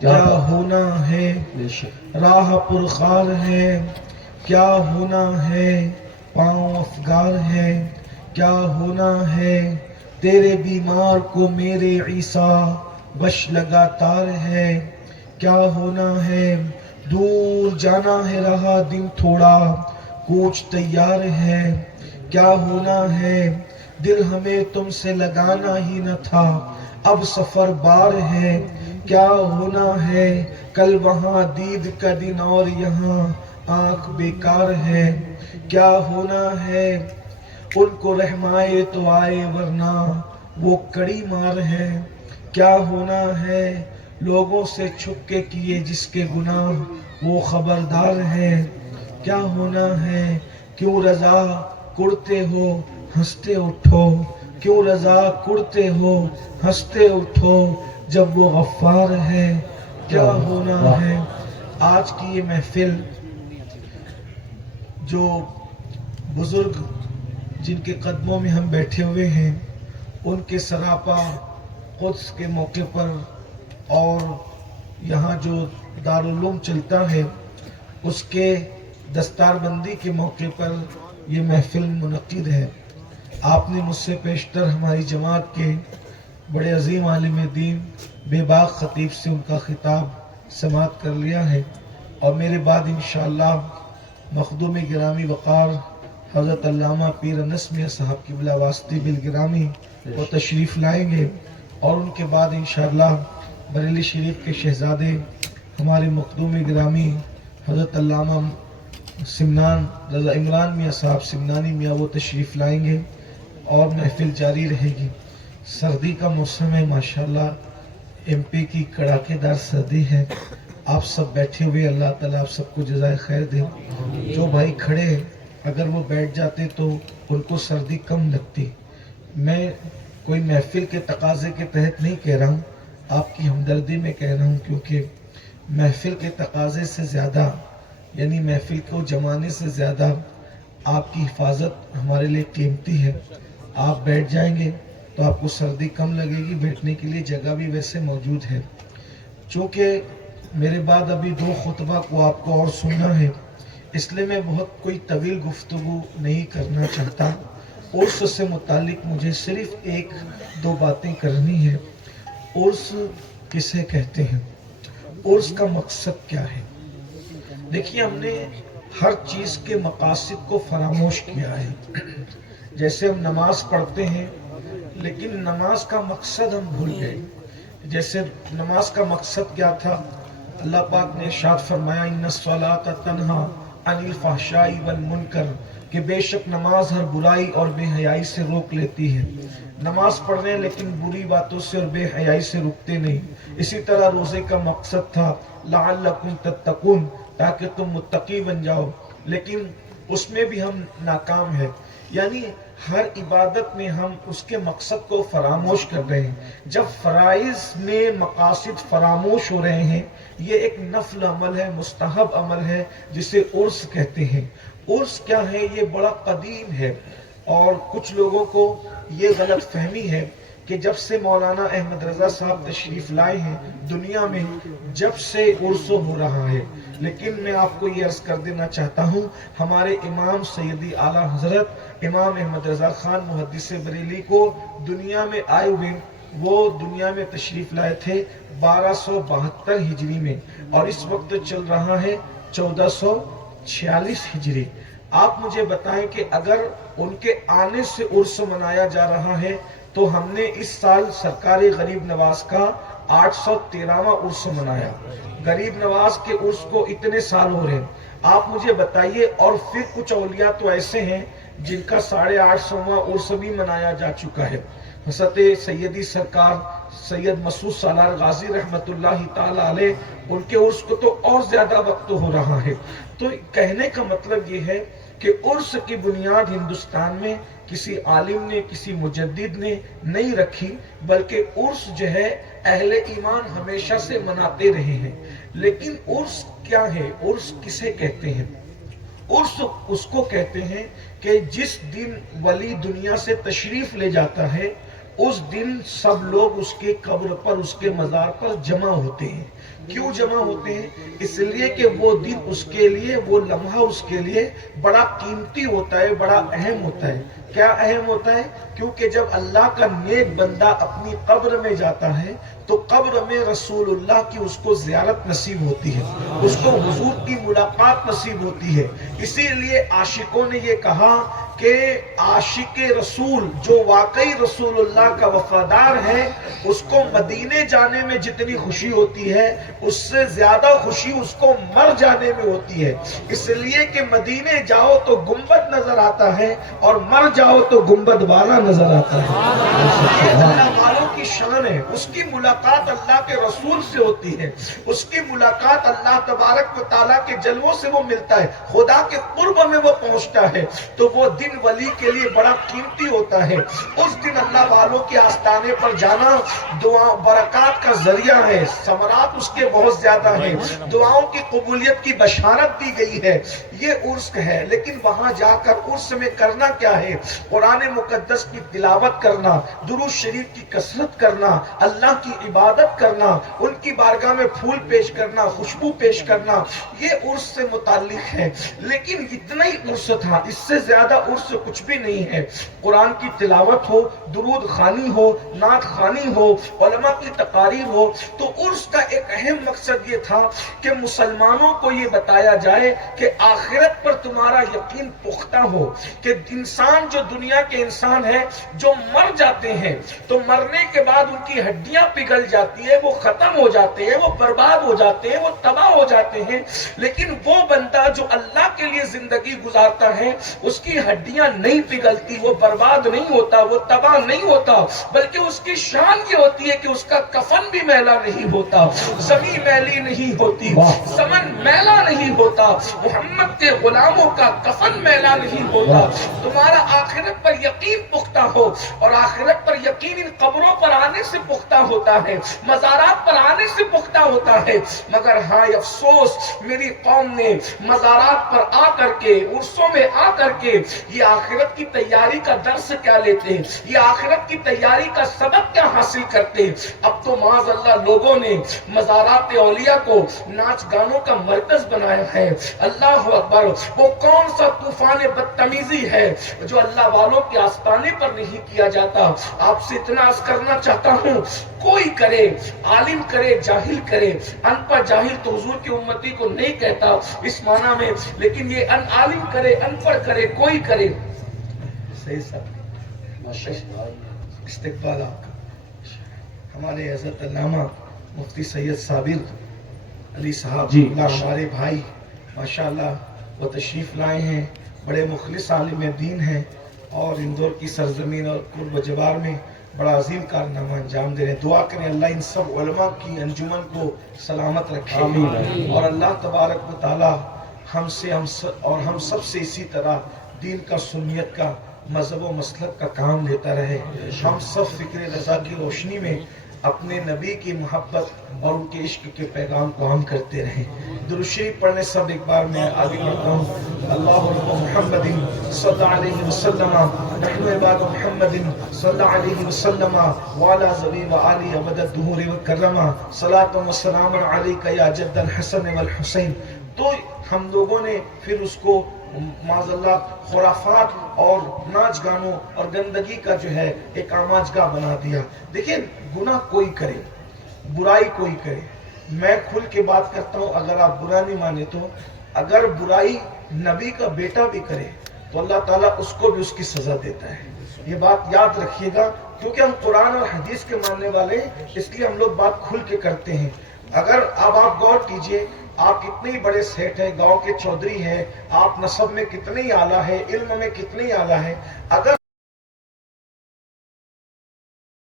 کیا ہونا ہے راہ پرخار ہے، کیا ہونا ہے پاؤں افگار ہے، کیا ہونا ہے تیرے بیمار کو میرے عیسیٰ بش لگاتار ہے، کیا ہونا ہے دور جانا ہے رہا دن تھوڑا کوچ تیار ہے، کیا ہونا ہے دل ہمیں تم سے لگانا ہی نہ تھا اب سفر بار ہے، کیا ہونا ہے کل وہاں دید کا دن اور یہاں آنکھ بیکار ہے، کیا ہونا ہے ان کو رحم آئے تو آئے ورنہ وہ کڑی مار ہے، کیا ہونا ہے لوگوں سے چھپ کے کیے جس کے گناہ وہ خبردار ہے، کیا ہونا ہے کیوں رضا کڑتے ہو ہنستے اٹھو، کیوں رضا کڑتے ہو ہنستے اٹھو جب وہ غفار ہے، کیا ہونا ہے آج کی یہ محفل جو بزرگ جن کے قدموں میں ہم بیٹھے ہوئے ہیں ان کے سراپا قدس کے موقع پر اور یہاں جو دارالعلوم چلتا ہے اس کے دستار بندی کے موقع پر یہ محفل منعقد ہے۔ آپ نے مجھ سے پیشتر ہماری جماعت کے بڑے عظیم عالم دین بے باغ خطیب سے ان کا خطاب سماعت کر لیا ہے، اور میرے بعد انشاءاللہ مخدوم گرامی وقار حضرت علامہ پیر انس میاں صاحب قبلہ واسطی بالگرامی وہ تشریف لائیں گے، اور ان کے بعد انشاءاللہ بریلی شریف کے شہزادے ہمارے مخدوم گرامی حضرت علامہ سمنان رضا عمران میاں صاحب سمنانی میاں وہ تشریف لائیں گے اور محفل جاری رہے گی۔ سردی کا موسم ہے ماشاءاللہ، ایم پی کی کڑاکے دار سردی ہے، آپ سب بیٹھے ہوئے اللہ تعالیٰ آپ سب کو جزائے خیر دے، جو بھائی کھڑے اگر وہ بیٹھ جاتے تو ان کو سردی کم لگتی۔ میں کوئی محفل کے تقاضے کے تحت نہیں کہہ رہا ہوں، آپ کی ہمدردی میں کہہ رہا ہوں، کیونکہ محفل کے تقاضے سے زیادہ یعنی محفل کو جمانے سے زیادہ آپ کی حفاظت ہمارے لیے قیمتی ہے۔ آپ بیٹھ جائیں گے تو آپ کو سردی کم لگے گی، بیٹھنے کے لیے جگہ بھی ویسے موجود ہے۔ چونکہ میرے بعد ابھی 2 خطبہ کو آپ کو اور سننا ہے، اس لیے میں بہت کوئی طویل گفتگو نہیں کرنا چاہتا۔ عرس سے متعلق مجھے صرف 1-2 باتیں کرنی ہے۔ عرس کسے کہتے ہیں؟ عرس کا مقصد کیا ہے؟ دیکھیے ہم نے ہر چیز کے مقاصد کو فراموش کیا ہے۔ جیسے ہم نماز پڑھتے ہیں لیکن نماز کا مقصد ہم بھول گئے۔ جیسے نماز کا مقصد کیا تھا؟ اللہ پاک نے ارشاد فرمایا ان الصلاۃ تنہا عن الفحشاء والمنکر، کہ بے شک نماز ہر برائی اور بے حیائی سے روک لیتی ہے۔ نماز پڑھ رہے ہیں لیکن بری باتوں سے اور بے حیائی سے رکتے نہیں۔ اسی طرح روزے کا مقصد تھا لعلکم تتقون، تاکہ تم متقی بن جاؤ، لیکن اس میں بھی ہم ناکام ہیں۔ یعنی ہر عبادت میں ہم اس کے مقصد کو فراموش کر رہے ہیں۔ جب فرائض میں مقاصد فراموش ہو رہے ہیں، یہ ایک نفل عمل ہے، مستحب عمل ہے، جسے عرس کہتے ہیں۔ عرس کیا ہے؟ یہ بڑا قدیم ہے، اور کچھ لوگوں کو یہ غلط فہمی ہے کہ جب سے مولانا احمد رضا صاحب تشریف لائے ہیں دنیا میں، جب سے عرس ہو رہا ہے۔ لیکن میں آپ کو یہ عرض کر دینا چاہتا ہوں، ہمارے امام سیدی اعلیٰ حضرت امام احمد رضا خان محدث بریلی کو دنیا میں آئے ہوئے وہ دنیا میں تشریف لائے تھے 1272 ہجری میں، اور اس وقت چل رہا ہے 1446 ہجری۔ آپ مجھے بتائیں کہ اگر ان کے آنے سے عرس منایا جا رہا ہے تو ہم نے اس سال سرکار غریب نواز کا 813واں عرس منایا۔ غریب نواز کے عرس کو اتنے سال ہو رہے ہیں، آپ مجھے بتائیے۔ اور پھر کچھ اولیاء تو ایسے ہیں جن کا 850واں عرس بھی منایا جا چکا ہے۔ حضرت سیدی سرکار سید مسعود سالار غازی رحمت اللہ تعالی علیہ، ان کے عرس کو تو اور زیادہ وقت ہو رہا ہے۔ تو کہنے کا مطلب یہ ہے کہ عرس کی بنیاد ہندوستان میں کسی عالم نے کسی مجدد نے نہیں رکھی، بلکہ عرس جو ہے اہل ایمان ہمیشہ سے مناتے رہے ہیں۔ لیکن عرس کیا ہے؟ عرس کسے کہتے ہیں؟ عرس اس کو کہتے ہیں کہ جس دن ولی دنیا سے تشریف لے جاتا ہے اس دن سب لوگ اس کے قبر پر اس کے مزار پر جمع ہوتے ہیں. کیوں جمع ہوتے ہیں؟ اس لیے کہ وہ دن اس کے لیے، وہ لمحہ اس کے لیے بڑا قیمتی ہوتا ہے، بڑا اہم ہوتا ہے. کیا اہم ہوتا ہے؟ کیونکہ جب اللہ کا نیک بندہ اپنی قبر میں جاتا ہے تو قبر میں رسول اللہ کی اس کو زیارت نصیب ہوتی ہے، اس کو حضور کی ملاقات نصیب ہوتی ہے. اسی لیے عاشقوں نے یہ کہا کہ عاشق رسول جو واقعی رسول اللہ کا وفادار ہے، اس کو مدینے جانے میں جتنی خوشی ہوتی ہے اس سے زیادہ خوشی اس کو مر جانے میں ہوتی ہے. اس لیے کہ مدینے جاؤ تو گنبد نظر آتا ہے اور مر جاؤ تو گنبد والا نظر آتا ہے. اللہ والوں کی شان ہے، اس کی ملاقات اللہ کے رسول سے ہوتی ہے، اس کی ملاقات اللہ تبارک و تعالیٰ کے جلووں سے وہ ملتا ہے، خدا کے قرب میں وہ پہنچتا ہے. تو وہ دن ولی کے لیے بڑا قیمتی ہوتا ہے. اس دن اللہ والوں کے آستانے پر جانا دعا برکات کا ذریعہ ہے، ثمرات اس کے بہت زیادہ ہیں، دعاؤں کی قبولیت کی بشارت دی گئی ہے. یہ عرس ہے. لیکن وہاں جا کر عرس میں کرنا کیا ہے؟ قرآن مقدس کی تلاوت کرنا، درود شریف کی کثرت کرنا، اللہ کی عبادت کرنا، ان کی بارگاہ میں پھول پیش کرنا، خوشبو پیش کرنا، یہ عرس سے متعلق ہے. لیکن اتنا ہی عرس تھا، اس سے زیادہ عرس کچھ بھی نہیں ہے. قرآن کی تلاوت ہو، درود خوانی ہو، نعت خوانی ہو، علماء کی تقاریر ہو. تو عرس کا ایک اہم مقصد یہ تھا کہ مسلمانوں کو یہ بتایا جائے کہ آخرت پر تمہارا یقین پختہ ہو، کہ انسان جو دنیا کے انسان ہے جو مر جاتے ہیں تو مرنے کے بعد ان کی ہڈیاں پگھل جاتی ہے، وہ ختم ہو جاتے ہیں، وہ برباد ہو جاتے ہیں، وہ تباہ ہو جاتے ہیں. لیکن وہ بندہ جو اللہ کے لیے زندگی گزارتا ہے اس کی ہڈیاں نہیں پگھلتی، وہ برباد نہیں ہوتا، وہ تباہ نہیں ہوتا، بلکہ اس کی شان یہ ہوتی ہے کہ اس کا کفن بھی میلا نہیں ہوتا، زمین میلی نہیں ہوتی، سمن میلا نہیں ہوتا، محمد کے غلاموں کا کفن میلا نہیں ہوتا. تمہارا آخرت پر یقین پختہ ہو، اور آخرت پر یقین ان قبروں پر آنے سے پختہ ہوتا ہے، مزارات پر آنے سے پختہ ہوتا ہے. مگر ہائے افسوس، میری قوم نے مزارات پر آ کر کے، عرسوں میں آ کر کے یہ آخرت کی تیاری کا درس کیا لیتے ہیں، یہ آخرت کی تیاری کا سبق کیا حاصل کرتے ہیں. اب تو معاذ اللہ لوگوں نے مزارات اولیاء کو ناچ گانوں کا مرکز بنایا ہے. اللہ اکبر. وہ کون سا طوفان بدتمیزی ہے جو اللہ والوں کے آستانے پر نہیں کیا جاتا. آپ سے اتنا عرض کرنا چاہتا ہوں، کوئی کرے، عالم کرے، جاہل کرے، ان پڑھ جاہل تو حضور کی امتی کو نہیں کہتا اس معنی میں، لیکن یہ ان عالم کرے، ان پڑھ کرے، کوئی کرے. صحیح صاحب، استقبال آپ کا. ہمارے حضرت علامہ مفتی سید صابر علی صاحب ہمارے بھائی ماشاءاللہ وہ تشریف لائے ہیں، بڑے مخلص عالم دین ہیں اور اندور کی سرزمین اور قرب و جوار میں بڑا عظیم کارنامہ انجام دے رہے ہیں. دعا کریں اللہ ان سب علماء کی انجمن کو سلامت رکھے اور اللہ تبارک و تعالی ہم سے اور ہم سب سے اسی طرح دین کا، سنیت کا، مذہب و مسلک کا کام لیتا رہے. ہم سب فکر رضا کی روشنی میں اپنے نبی کی محبت اور ان کے عشق کے پیغام کو عام کرتے رہیں. درود شریف پڑھنے سب ایک بار میں آگے بڑھتا ہوں. اللہم محمد صلی اللہ علیہ وسلم، نحن عباد محمد صلی اللہ علیہ وسلم وعلی ذوی و آلہ ابد الدہور وکرما، صلاۃ و سلام علیک یا جد الحسن والحسین. تو ہم لوگوں نے پھر اس کو معاذ اللہ خرافات اور ناچ گانوں اور گندگی کا جو ہے ایک آماجگاہ بنا دیا. دیکھیں، گناہ کوئی کرے، برائی کوئی کرے، میں کھل کے بات کرتا ہوں، اگر آپ برا نہیں مانے تو اگر برائی نبی کا بیٹا بھی کرے تو اللہ تعالیٰ اس کو بھی اس کی سزا دیتا ہے. یہ بات یاد رکھیے گا، کیونکہ ہم قرآن اور حدیث کے ماننے والے ہیں، اس لیے ہم لوگ بات کھل کے کرتے ہیں. اگر اب آپ غور کیجئے، آپ کتنے ہی بڑے سیٹ ہیں، گاؤں کے چودھری ہیں، آپ نسب میں کتنے ہی اعلیٰ ہیں، علم میں کتنے ہی اعلیٰ ہیں، اگر